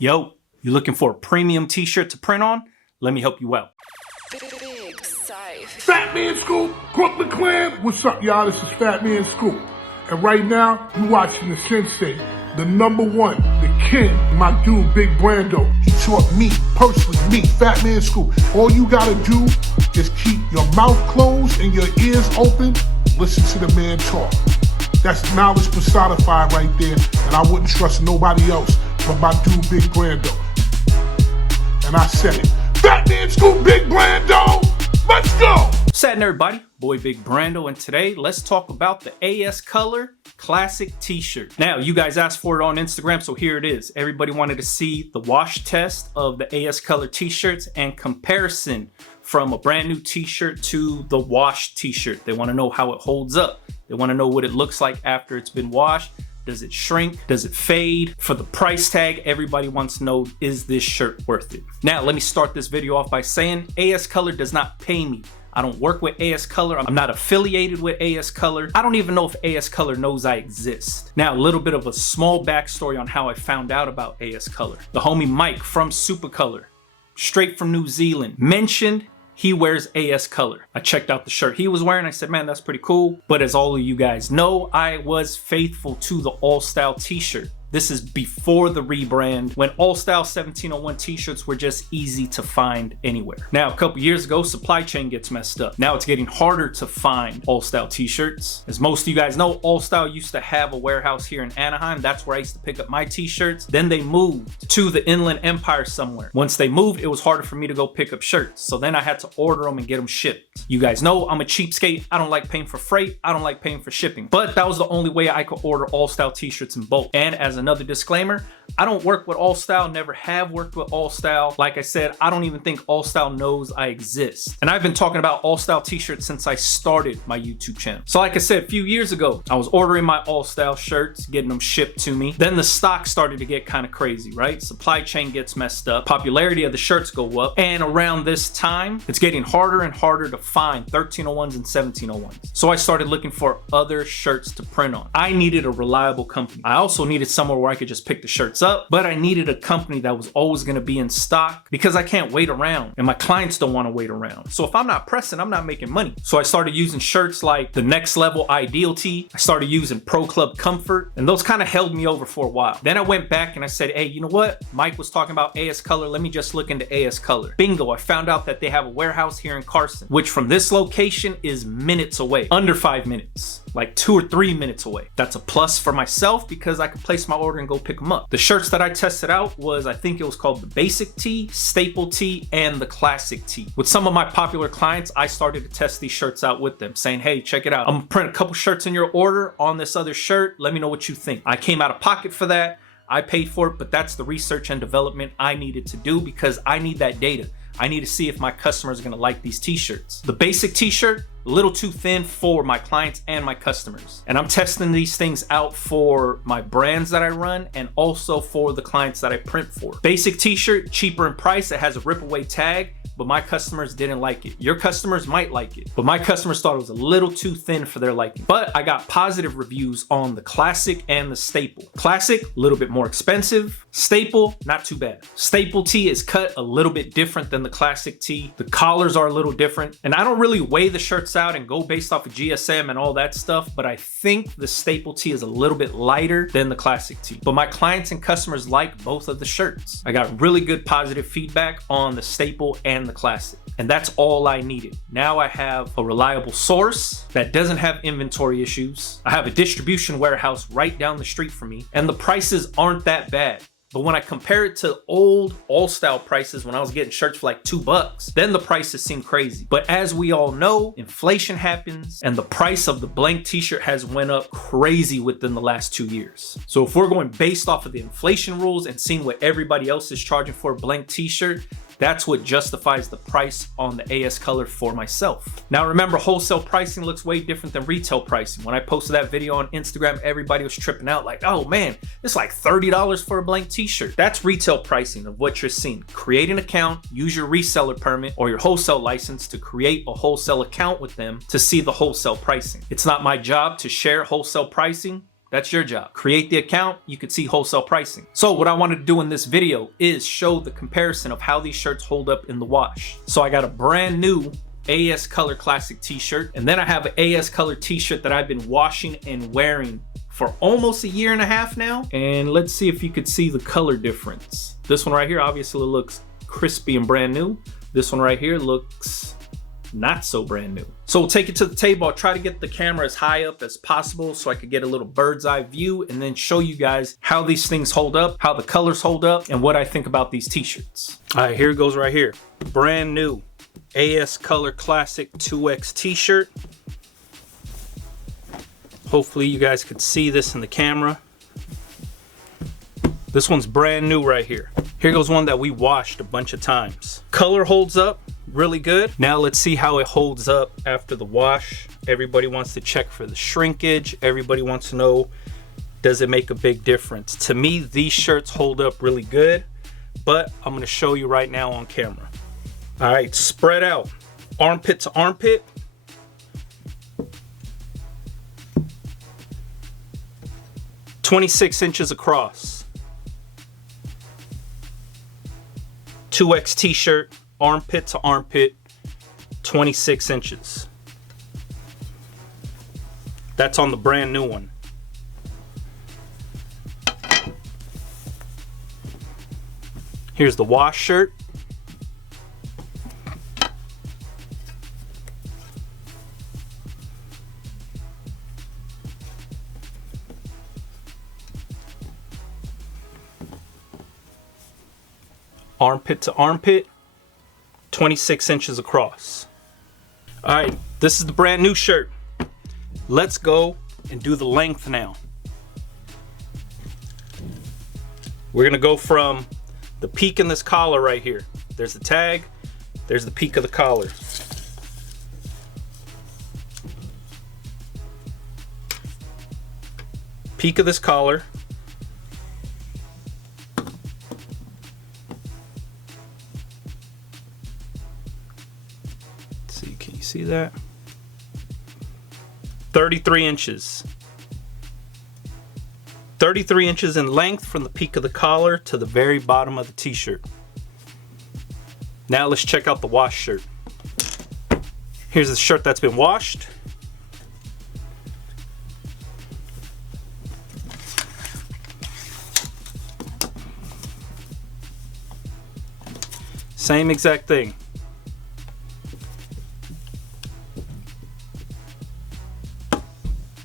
Yo, you looking for a premium t-shirt to print on? Let me help you out. Big Sife. Fat Man Scoop, Brooklyn Clan. What's up, y'all? This is Fat Man Scoop. And right now, you watching the Sensei, the number one, the king, my dude, Big Brando. He taught me, personally, me, Fat Man Scoop. All you gotta do is keep your mouth closed and your ears open. Listen to the man talk. That's knowledge personified right there, and I wouldn't trust nobody else but my dude, Big Brando. And I said it. Fat Man Scoop, Big Brando! Let's go! What's happening, everybody? Boy Big Brando, and today let's talk about the AS Color Classic t-shirt. Now, you guys asked for it on Instagram, so here it is. Everybody wanted to see the wash test of the AS Color t-shirts and comparison from a brand new t-shirt to the wash t-shirt. They want to know how it holds up. They want to know what it looks like after it's been washed. Does it shrink? Does it fade? For the price tag, everybody wants to know, is this shirt worth it? Now, let me start this video off by saying AS Color does not pay me. I don't work with AS Color. I'm not affiliated with AS Color. I don't even know if AS Color knows I exist. Now, a little bit of a small backstory on how I found out about AS Color. The homie Mike from Supacolor, straight from New Zealand, mentioned he wears AS Color. I checked out the shirt he was wearing. I said, man, that's pretty cool. But as all of you guys know, I was faithful to the All Style t-shirt. This is before the rebrand, when All Style 1701 t-shirts were just easy to find anywhere. Now, a couple years ago, supply chain gets messed up. Now it's getting harder to find All Style t-shirts. As most of you guys know, All Style used to have a warehouse here in Anaheim. That's where I used to pick up my t-shirts. Then they moved to the Inland Empire somewhere. Once they moved, it was harder for me to go pick up shirts. So then I had to order them and get them shipped. You guys know I'm a cheapskate. I don't like paying for freight. I don't like paying for shipping. But that was the only way I could order All Style t-shirts in bulk. And as another disclaimer, I don't work with All Style, never have worked with All Style. Like I said, I don't even think All Style knows I exist. And I've been talking about All Style t-shirts since I started my YouTube channel. So like I said, a few years ago, I was ordering my All Style shirts, getting them shipped to me. Then the stock started to get kind of crazy, right? Supply chain gets messed up, popularity of the shirts go up, and around this time, it's getting harder and harder to find 1301s and 1701s. So I started looking for other shirts to print on. I needed a reliable company. I also needed somewhere where I could just pick the shirts up, but I needed a company that was always going to be in stock because I can't wait around and my clients don't want to wait around. So if I'm not pressing, I'm not making money. So I started using shirts like the Next Level Ideal Tee. I started using Pro Club Comfort, and those kind of held me over for a while. Then I went back and I said, hey, you know what? Mike was talking about AS Color. Let me just look into AS Color. Bingo, I found out that they have a warehouse here in Carson, which from this location is minutes away, under 5 minutes. Like 2 or 3 minutes away. That's a plus for myself because I could place my order and go pick them up. The shirts that I tested out was, I think it was called the Basic Tee, Staple Tee, and the Classic Tee. With some of my popular clients, I started to test these shirts out with them, saying, hey, check it out. I'm gonna print a couple shirts in your order on this other shirt. Let me know what you think. I came out of pocket for that. I paid for it, but that's the research and development I needed to do because I need that data. I need to see if my customers are gonna like these t-shirts. The Basic t-shirt, a little too thin for my clients and my customers. And I'm testing these things out for my brands that I run and also for the clients that I print for. Basic t-shirt, cheaper in price. It has a rip away tag, but my customers didn't like it. Your customers might like it, but my customers thought it was a little too thin for their liking. But I got positive reviews on the Classic and the Staple. Classic, a little bit more expensive. Staple, not too bad. Staple tee is cut a little bit different than the Classic tee. The collars are a little different. And I don't really weigh the shirts out and go based off of GSM and all that stuff, but I think the Staple tee is a little bit lighter than the Classic tee. But my clients and customers like both of the shirts. I got really good positive feedback on the Staple and the Classic. And that's all I needed. Now I have a reliable source that doesn't have inventory issues. I have a distribution warehouse right down the street from me, and the prices aren't that bad. But when I compare it to old All Style prices when I was getting shirts for like $2, then the prices seem crazy. But as we all know, inflation happens and the price of the blank t-shirt has went up crazy within the last 2 years. So if we're going based off of the inflation rules and seeing what everybody else is charging for a blank t-shirt, that's what justifies the price on the AS Color for myself. Now remember, wholesale pricing looks way different than retail pricing. When I posted that video on Instagram, everybody was tripping out like, oh man, it's like $30 for a blank t-shirt. That's retail pricing of what you're seeing. Create an account, use your reseller permit or your wholesale license to create a wholesale account with them to see the wholesale pricing. It's not my job to share wholesale pricing. That's your job. Create the account, you could see wholesale pricing. So what I wanted to do in this video is show the comparison of how these shirts hold up in the wash. So I got a brand new AS Color Classic t-shirt, and then I have an AS Color t-shirt that I've been washing and wearing for almost a year and a half now. And let's see if you could see the color difference. This one right here obviously looks crispy and brand new. This one right here looks not so brand new. So we'll take it to the table. I'll try to get the camera as high up as possible so I could get a little bird's eye view and then show you guys how these things hold up, how the colors hold up, and what I think about these t-shirts. All right, here it goes right here. Brand new AS Color Classic 2X t-shirt. Hopefully you guys could see this in the camera. This one's brand new right here. Here goes one that we washed a bunch of times. Color holds up really good. Now let's see how it holds up after the wash. Everybody wants to check for the shrinkage. Everybody wants to know, does it make a big difference? To me, these shirts hold up really good, but I'm gonna show you right now on camera. All right, spread out, armpit to armpit. "26 inches across. 2X t-shirt, armpit to armpit, 26 inches. That's on the brand new one. Here's the wash shirt. Armpit to armpit, 26 inches across. All right, this is the brand new shirt. Let's go and do the length now. We're gonna go from the peak in this collar right here. There's the tag, there's the peak of the collar. Peak of this collar. Can you see that? 33 inches. 33 inches in length from the peak of the collar to the very bottom of the t-shirt. Now let's check out the wash shirt. Here's the shirt that's been washed. Same exact thing.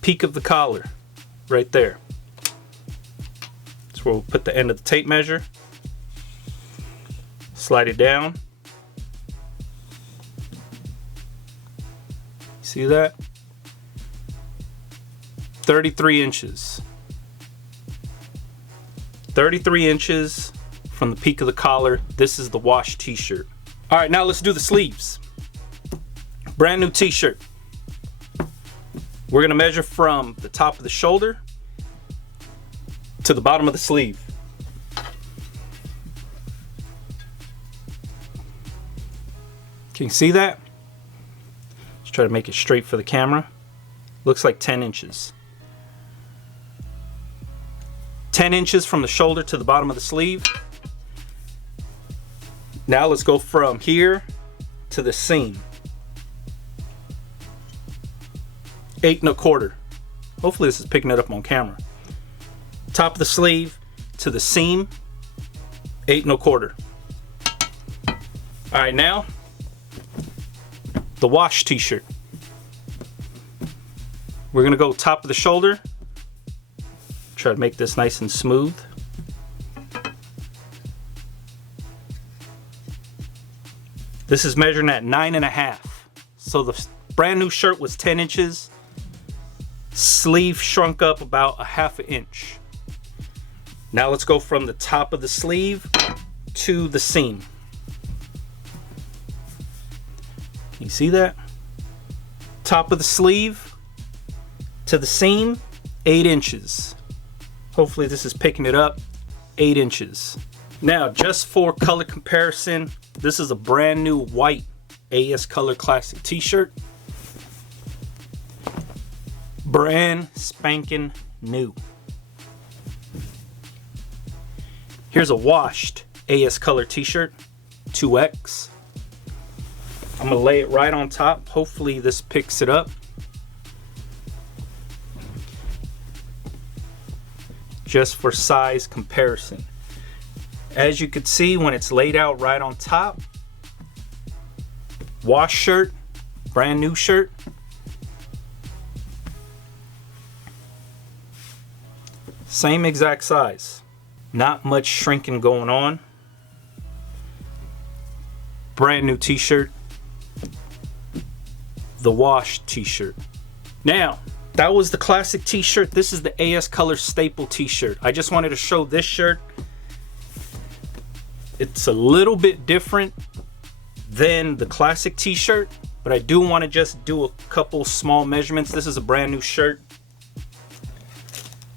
Peak of the collar right there. That's where we'll put the end of the tape measure. Slide it down. See that? 33 inches. 33 inches from the peak of the collar. This is the wash t-shirt. All right, now let's do the sleeves. Brand new t-shirt. We're gonna measure from the top of the shoulder to the bottom of the sleeve. Can you see that? Let's try to make it straight for the camera. Looks like 10 inches. 10 inches from the shoulder to the bottom of the sleeve. Now let's go from here to the seam. 8 1/4. Hopefully this is picking it up on camera. Top of the sleeve to the seam, 8 1/4. All right, now the wash t-shirt. We're gonna go top of the shoulder. Try to make this nice and smooth. This is measuring at 9 1/2. So the brand new shirt was 10 inches. Sleeve shrunk up about 1/2 inch. Now let's go from the top of the sleeve to the seam. Can you see that? Top of the sleeve to the seam, 8 inches. Hopefully this is picking it up, 8 inches. Now, just for color comparison, this is a brand new white AS Color Classic t-shirt. Brand spanking new. Here's a washed AS Color t-shirt, 2X. I'm gonna lay it right on top. Hopefully this picks it up. Just for size comparison. As you can see, when it's laid out right on top, wash shirt, brand new shirt. Same exact size. Not much shrinking going on. Brand new t-shirt. The wash t-shirt. Now, that was the classic t-shirt. This is the AS Color staple t-shirt. I just wanted to show this shirt. It's a little bit different than the classic t-shirt, but I do want to just do a couple small measurements. This is a brand new shirt.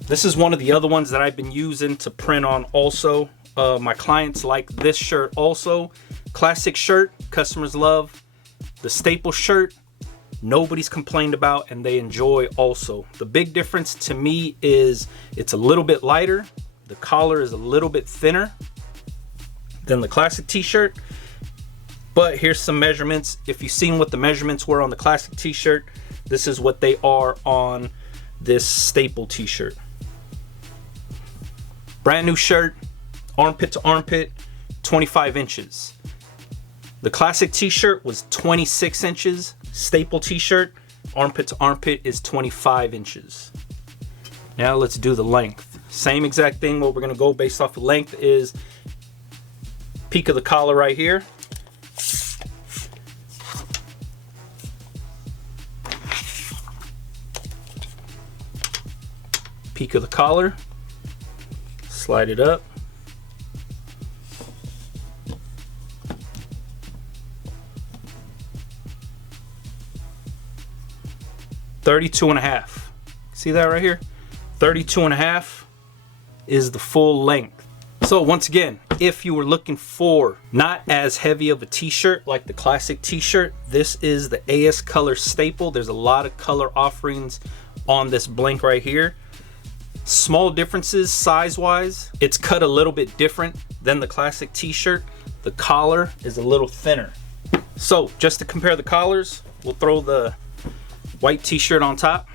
This is one of the other ones that I've been using to print on also. My clients like this shirt also. Classic shirt, customers love. The staple shirt, nobody's complained about and they enjoy also. The big difference to me is it's a little bit lighter. The collar is a little bit thinner than the classic t-shirt. But here's some measurements. If you've seen what the measurements were on the classic t-shirt, this is what they are on this staple t-shirt. Brand new shirt, armpit to armpit, 25 inches. The classic t-shirt was 26 inches. Staple t-shirt, armpit to armpit is 25 inches. Now let's do the length. Same exact thing. What we're gonna go based off of length is peak of the collar right here. Peak of the collar. Slide it up. .32.5. See that right here? 32.5 is the full length. So once again, if you were looking for not as heavy of a t-shirt like the classic t-shirt, this is the AS Color staple. There's a lot of color offerings on this blank right here. Small differences size-wise. It's cut a little bit different than the classic t-shirt. The collar is a little thinner. So just to compare the collars, we'll throw the white t-shirt on top.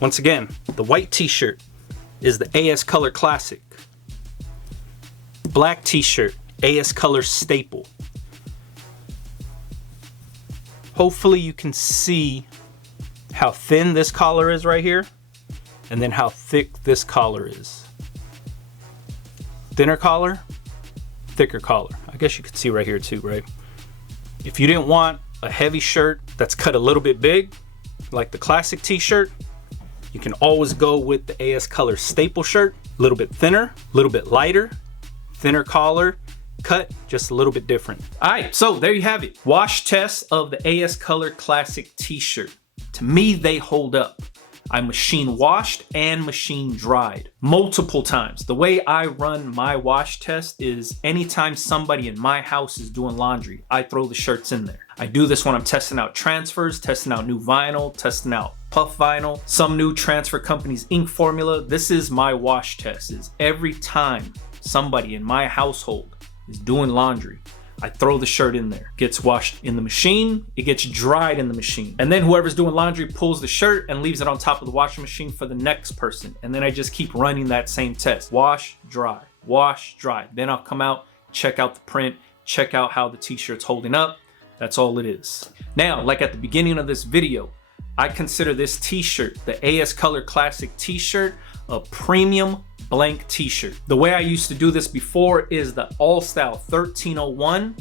Once again, the white t-shirt is the AS Color Classic. Black t-shirt, AS Color Staple. Hopefully you can see how thin this collar is right here, and then how thick this collar is. Thinner collar, thicker collar. I guess you could see right here too, right? If you didn't want a heavy shirt that's cut a little bit big, like the classic t-shirt, you can always go with the AS Color staple shirt. A little bit thinner, a little bit lighter, thinner collar, cut just a little bit different. All right, so there you have it. Wash test of the AS Color classic t-shirt. To me, they hold up. I machine washed and machine dried multiple times. The way I run my wash test is anytime somebody in my house is doing laundry, I throw the shirts in there. I do this when I'm testing out transfers, testing out new vinyl, testing out puff vinyl, some new transfer company's ink formula. This is my wash test. Is every time somebody in my household is doing laundry, I throw the shirt in there. Gets washed in the machine, it gets dried in the machine. And then whoever's doing laundry pulls the shirt and leaves it on top of the washing machine for the next person. And then I just keep running that same test. Wash, dry, wash, dry. Then I'll come out, check out the print, check out how the t-shirt's holding up. That's all it is. Now, like at the beginning of this video, I consider this t-shirt, the AS Color Classic t-shirt, a premium blank t-shirt. The way I used to do this before is the All Style 1301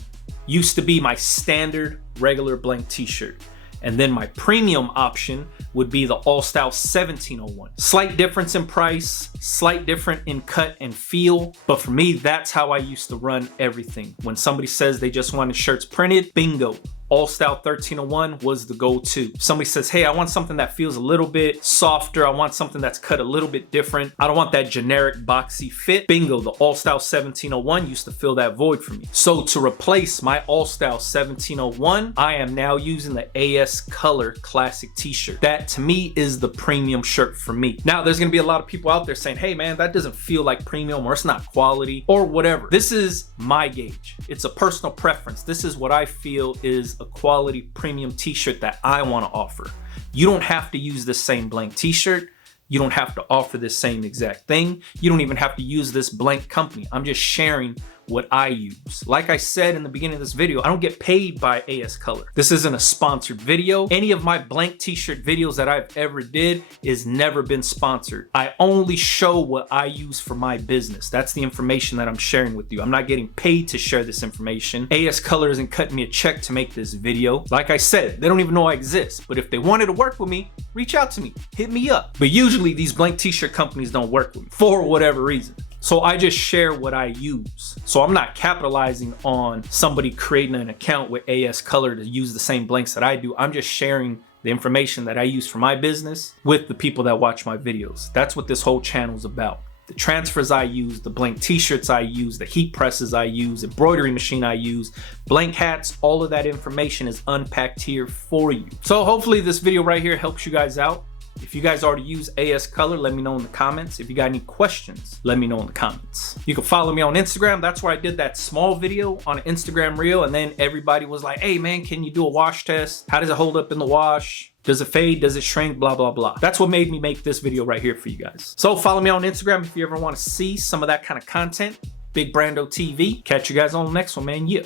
used to be my standard regular blank t-shirt. And then my premium option would be the All Style 1701. Slight difference in price, slight different in cut and feel. But for me, that's how I used to run everything. When somebody says they just wanted shirts printed, bingo. All Style 1301 was the go-to. Somebody says, hey, I want something that feels a little bit softer. I want something that's cut a little bit different. I don't want that generic boxy fit. Bingo, the All Style 1701 used to fill that void for me. So to replace my All Style 1701, I am now using the AS Color Classic t-shirt. That to me is the premium shirt for me. Now there's gonna be a lot of people out there saying, hey man, that doesn't feel like premium, or it's not quality, or whatever. This is my gauge. It's a personal preference. This is what I feel is a quality premium t-shirt that I want to offer. You don't have to use the same blank t-shirt. You don't have to offer this same exact thing. You don't even have to use this blank company. I'm just sharing what I use. Like I said in the beginning of this video, I don't get paid by AS Color. This isn't a sponsored video. Any of my blank t-shirt videos that I've ever did is never been sponsored. I only show what I use for my business. That's the information that I'm sharing with you. I'm not getting paid to share this information. AS Color isn't cutting me a check to make this video. Like I said, they don't even know I exist, but if they wanted to work with me, reach out to me, hit me up. But usually these blank t-shirt companies don't work with me for whatever reason. So I just share what I use. So I'm not capitalizing on somebody creating an account with AS Color to use the same blanks that I do. I'm just sharing the information that I use for my business with the people that watch my videos. That's what this whole channel is about. The transfers I use, the blank t-shirts I use, the heat presses I use, embroidery machine I use, blank hats, all of that information is unpacked here for you. So hopefully this video right here helps you guys out. If you guys already use AS Color, let me know in the comments. If you got any questions, let me know in the comments. You can follow me on Instagram. That's where I did that small video on an Instagram reel, and then everybody was like, hey man, can you do a wash test? How does it hold up in the wash? Does it fade? Does it shrink? Blah, blah, blah. That's what made me make this video right here for you guys. So follow me on Instagram if you ever want to see some of that kind of content. Big Brando TV. Catch you guys on the next one, man. Yeah.